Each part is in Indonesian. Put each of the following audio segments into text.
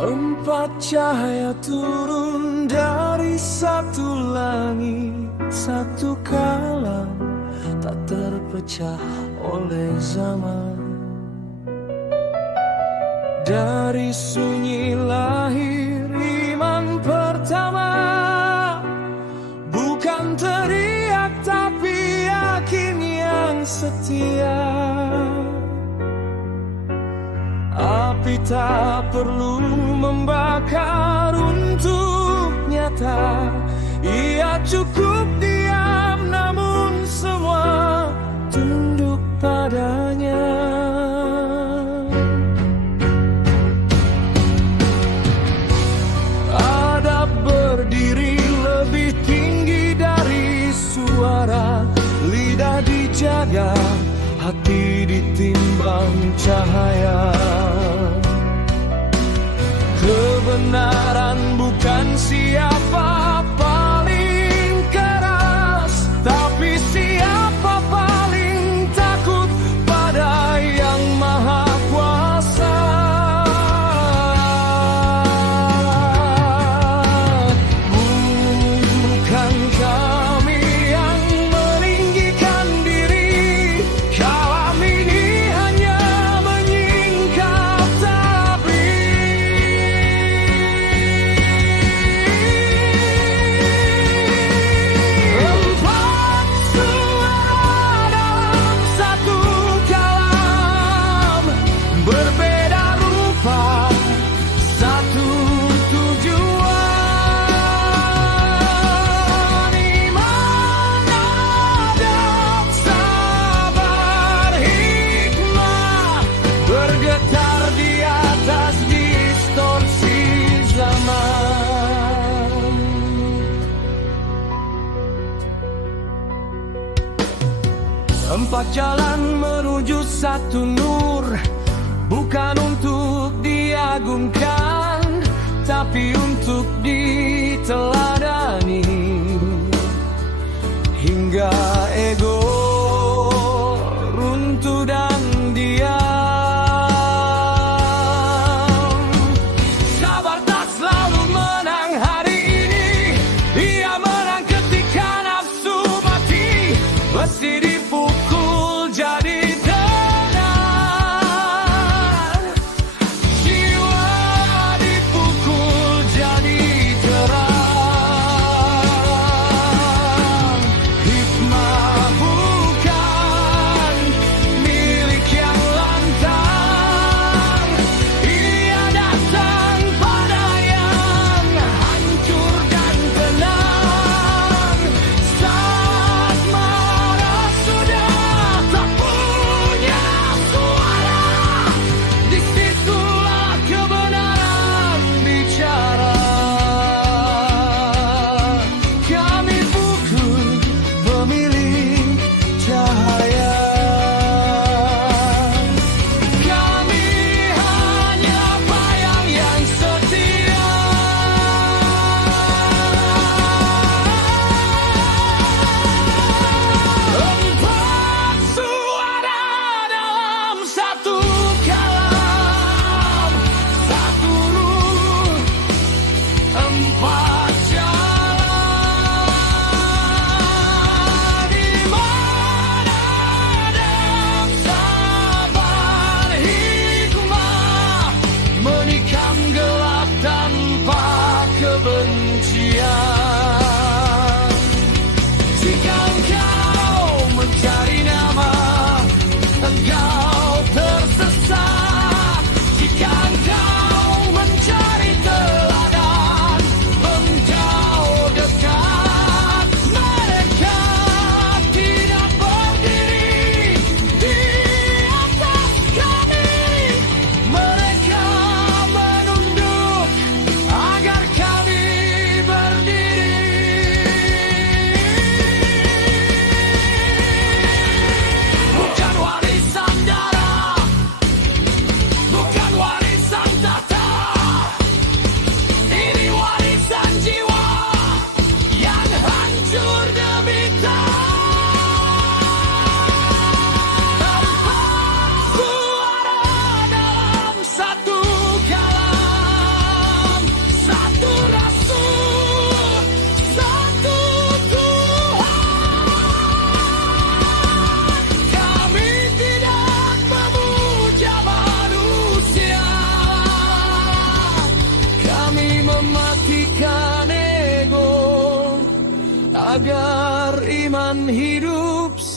Empat cahaya turun dari satu langit, satu kala tak terpecah oleh zaman. Dari sunyi lahir iman pertama, bukan teriak tapi yakin yang setia. Api tak perlu membakar untuk nyata, ia cukup diam namun semua tunduk padanya. Adab berdiri lebih tinggi dari suara, lidah dijaga, hati ditimbang cahaya. Kebenaran bukan siapa paling keras, tapi siapa paling takut pada yang maha kuasa. Bukan kami yang meninggikan diri, kalam ini hanya menyingkap tabir. Empat suara dalam satu kalam, berbeda rupa, satu tujuan. Iman, adab, sabar, hikmah, bergetar di atas distorsi zaman. Empat jalan menuju satu nur, bukan untuk diagungkan, tapi untuk diteladani. Hingga ego runtuh dan diam. Sabar tak selalu menang hari ini, ia menang ketika nafsu mati. Besi dipukul jadi tenang, jiwa dipukul jadi terang. Hikmah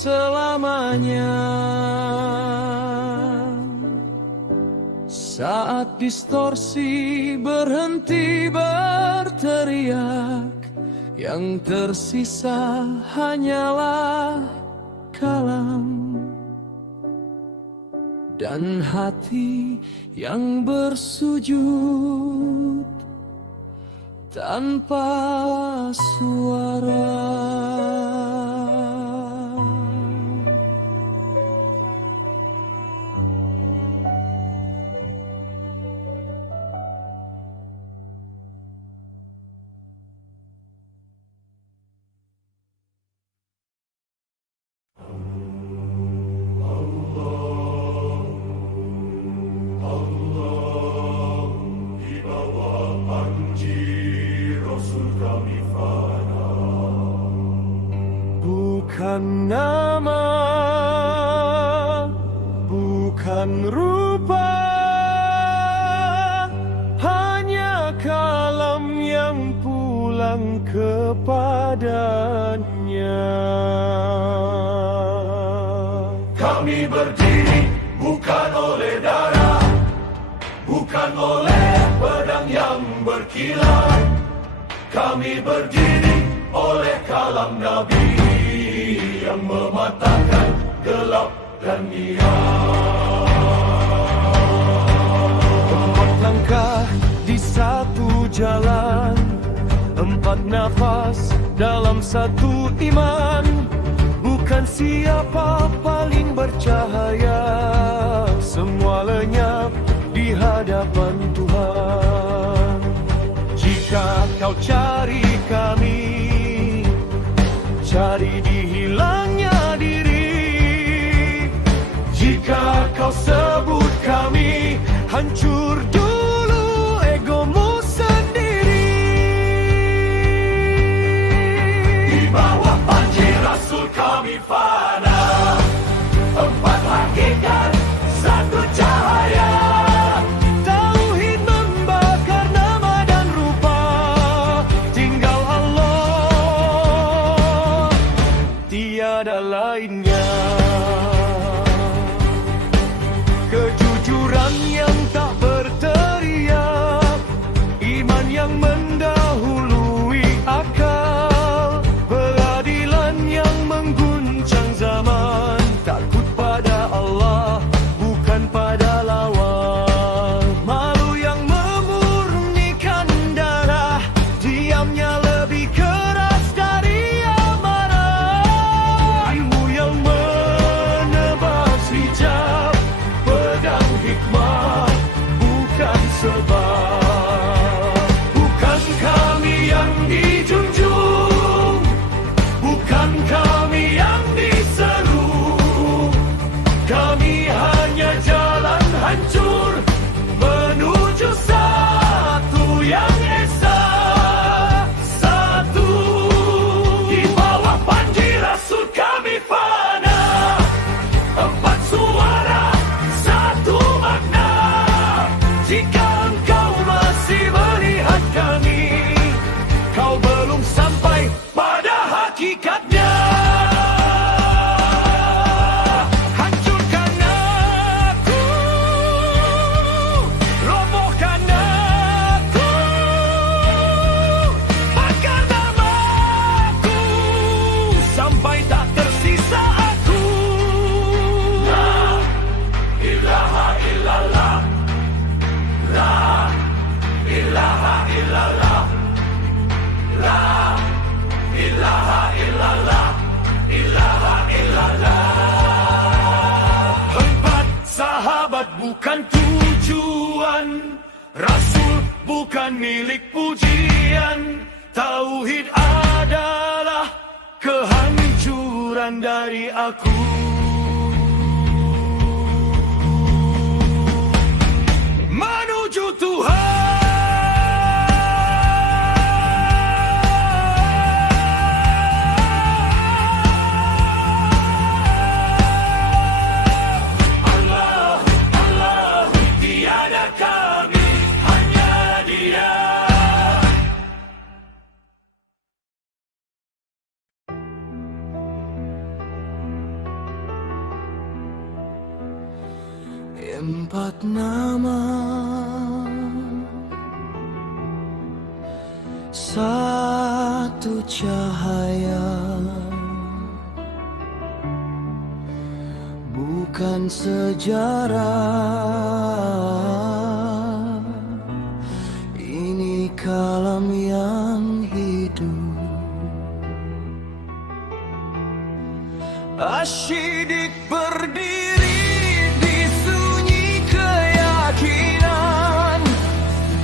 selamanya. Saat distorsi berhenti berteriak, yang tersisa hanyalah kalam dan hati yang bersujud tanpa suara. Bukan nama, bukan rupa, hanya kalam yang pulang kepadanya. Kami berdiri bukan oleh darah, bukan oleh pedang yang berkilat. Kami berdiri oleh kalam Nabi yang mematahkan gelap dan niat. 4 langkah di satu jalan, 4 nafas dalam satu iman. Bukan siapa paling bercahaya, semua lenyap di hadapan Tuhan. Jika kau cari kami, cari di hilangnya diri. Jika kau sebut kami, hancur dulu egomu sendiri. Di bawah panji Rasul kami fana, 4 hakikat, 1 cahaya. Tauhid membakar nama dan rupa, tinggal Allah, tiada lainnya. Kejujuran yang tak berteriak, iman yang mendahului akal, peradilan yang mengguncang zaman, takut pada Allah bukan pada lawan, malu yang memurnikan darah, diamnya lebih keras dari amarah, ilmu yang menebas hijab, pedang hikmah bukan sebab. Bukan kami yang dijunjung, bukan kami yang diseru, kami hanya jalan hancur menuju satu yang esa, satu. Di bawah panji Rasul kami fana, 4 suara, 1 makna. Jika engkau masih melihat kami, kau belum sampai pada hakikatnya. Hancurkan aku, robohkan aku, bakar namaku sampai tak tersisa aku. La ilaha illallah, la ilaha illallah, la ilaha illallah, ilaha illallah. 4 sahabat bukan tujuan, Rasul bukan milik pujian. Tauhid adalah kehancuran dari aku. Menuju Tuhan. Allah, Allah, tiada kami, hanya Dia. empat nama, satu cahaya, bukan sejarah. Ini kalam yang hidup. Asyidik berdiri di sunyi keyakinan,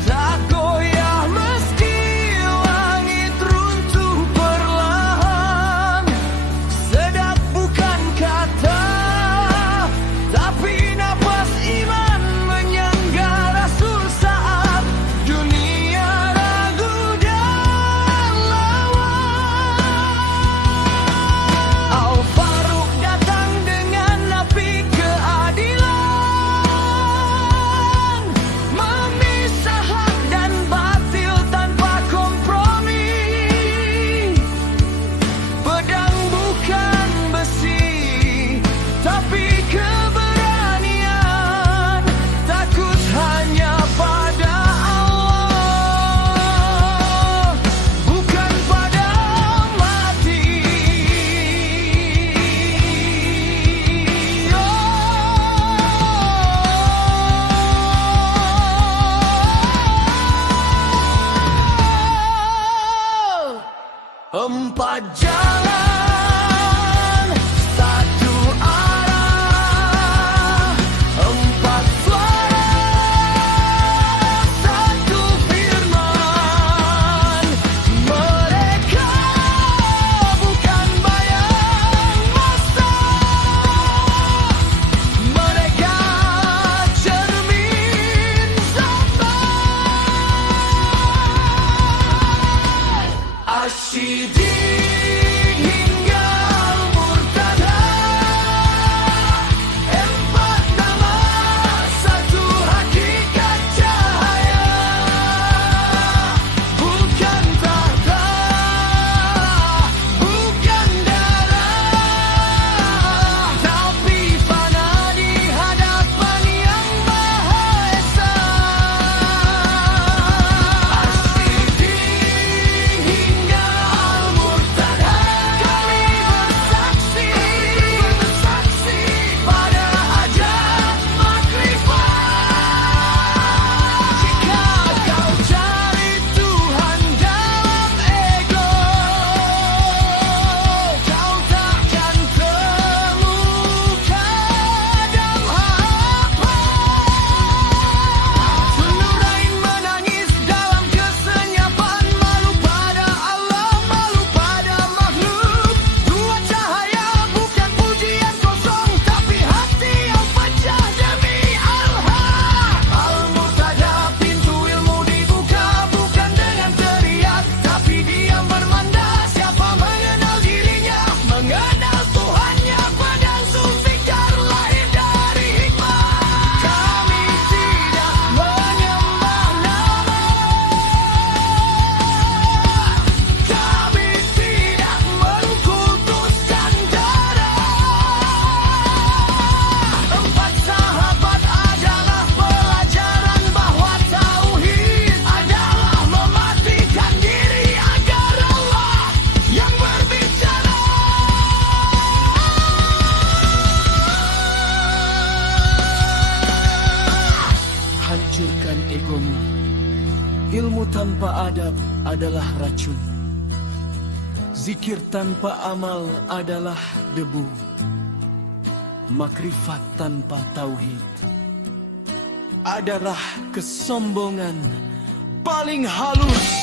tak goyah meski langit runtuh perlahan. Sedap bukan kata, tapi napas iman menyanggah rasul saat dunia ragu dan lawan. Al-Faruq datang dengan api keadilan, memisah hak dan batil tanpa kompromi. Pedang bukan besi, tapi keberanian, takut hanya pada Allah, bukan pada mati. Empat jalan, satu arah, empat suara, satu firman. Mereka bukan bayang masa, mereka cermin zaman. Asyidik hingga murtada, empat nama, satu hakikat cahaya, bukan tahta, bukan darah, tapi fana di hadapan yang Maha Esa. Asyidik hingga al-murtada, kami bersaksi pada hajat makrifat. Jika kau cari Tuhan dalam ego, kau takkan temukan dalam apa. Nurain menangis dalam kesenyapan, malu pada Allah, malu pada makhluk. Dua cahaya bukan pujian kosong, tapi hati yang pecah demi al-haq. Al-Murtada, pintu ilmu dibuka, bukan dengan teriak, tapi diam bermanda. Siapa mengenal dirinya, mengenal Tuhannya, pedang Zulfikar lahir dari hikmah. Kami tidak menyembah nama, kami tidak mengkultuskan darah. Empat sahabat adalah pelajaran bahwa tauhid adalah mematikan diri agar Allah yang berbicara. Hancurkan egomu. Ilmu tanpa adab adalah racun. Zikir tanpa amal adalah debu. Makrifat tanpa tauhid adalah kesombongan paling halus.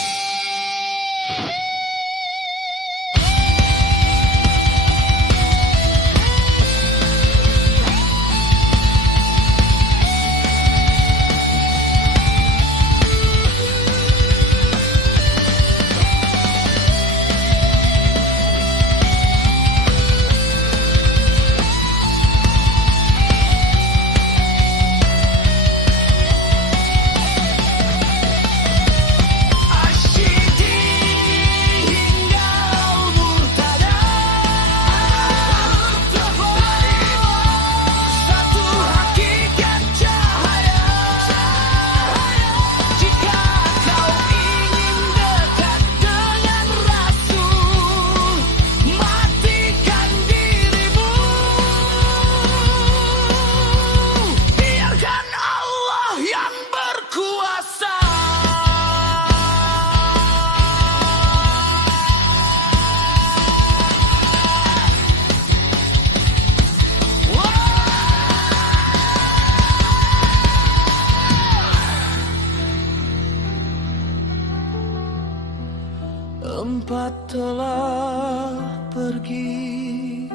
Empat telah pergi,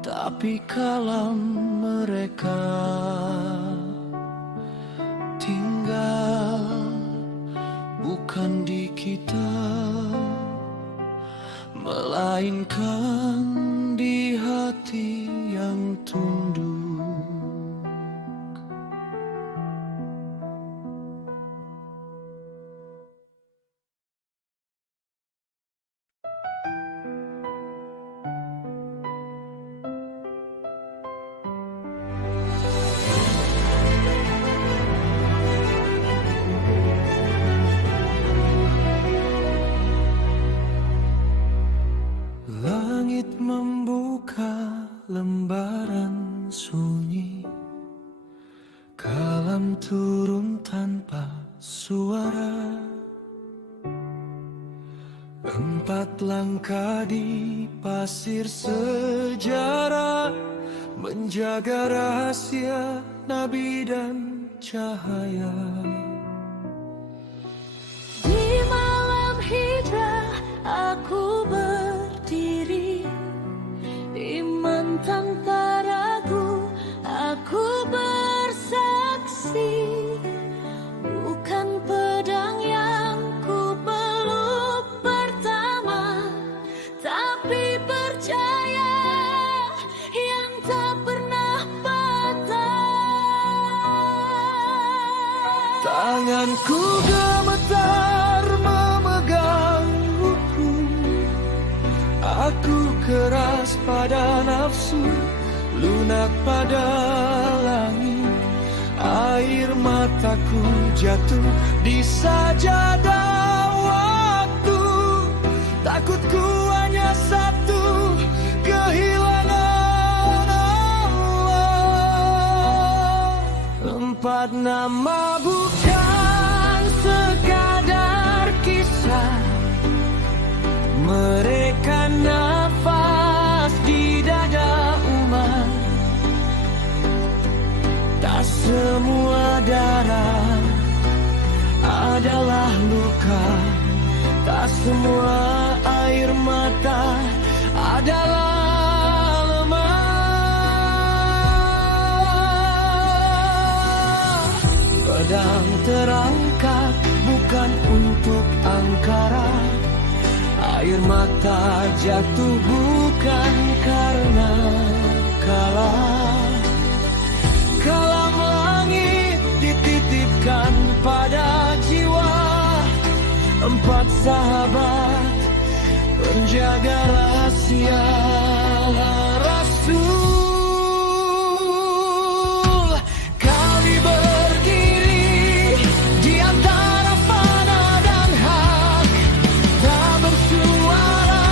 tapi kalam mereka tinggal, bukan di kita, melainkan di hati yang tunduk. Langit membuka lembaran sunyi, kalam turun tanpa suara. Empat langkah di pasir sejarah, menjaga rahasia nabi dan cahaya. Di malam hijrah aku berdiri, iman tanpa ragu aku bersaksi. Bukan pedang yang ku peluk pertama, tapi percaya yang tak pernah patah. Tanganku gemetar memegang hukum, aku keras pada nafsu, lunak pada langit. Air mataku jatuh di sajadah waktu, takutku hanya satu, kehilangan Allah. Empat nama bukan sekadar kisah, mereka nafas di dada umat. Tak semua darah adalah luka, tak semua air mata adalah lemah. Pedang terangkat bukan untuk angkara, air mata jatuh bukan karena kalah. Kalam langit dititipkan pada jiwa, empat sahabat penjaga rahasia Rasul. Kami berdiri di antara fana dan hak, tak bersuara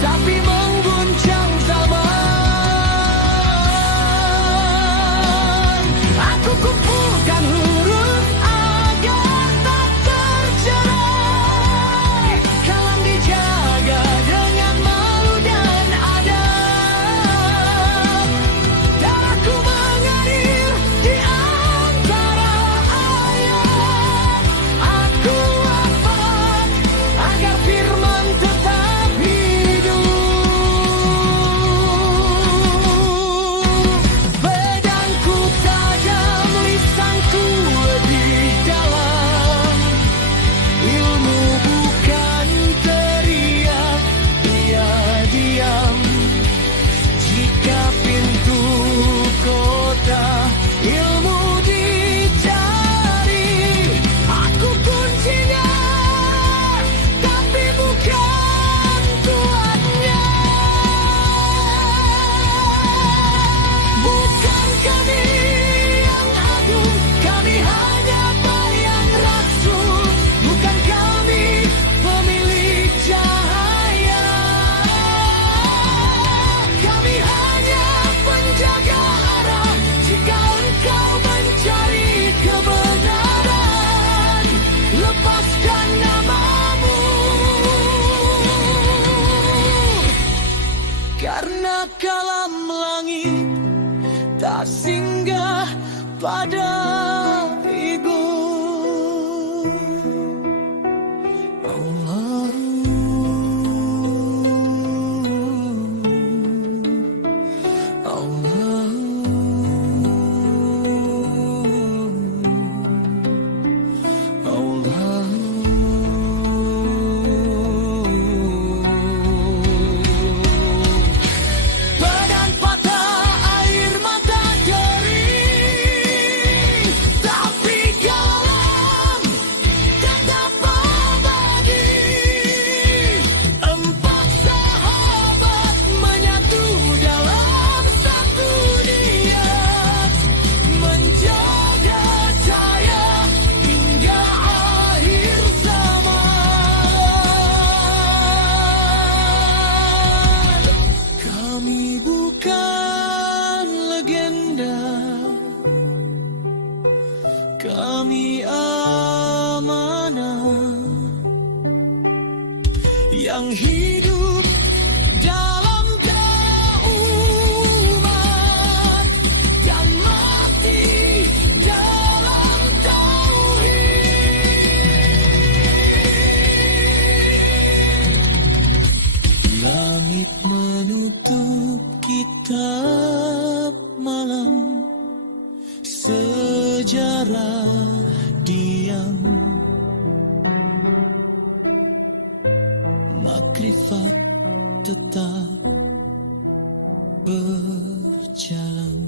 tapi mengguncang zaman. Aku kumpulkan huruf agar tak tercerai, kalam dijaga dengan malu dan adab. Darahku mengalir di antara ayat, aku wafat agar firman tetap hidup. Pedangku tajam, lisanku lebih dalam, ilmu bukan teriak, ia diam. Jika pintu kota ilmu dicari, aku kuncinya, tapi bukan tuannya. Bukan kami yang agung, kami hanya pelayan Rasul. Bukan kami pemilik cahaya, kami hanya penjaga arah. Jika engkau mencari kebenaran, lepaskan namamu, karena kalam langit tak singgah pada ego. kami amanah yang hidup dalam daumat, yang mati dalam tauhid. Langit menutup kitab malam, sejarah diam, makrifat tetap berjalan.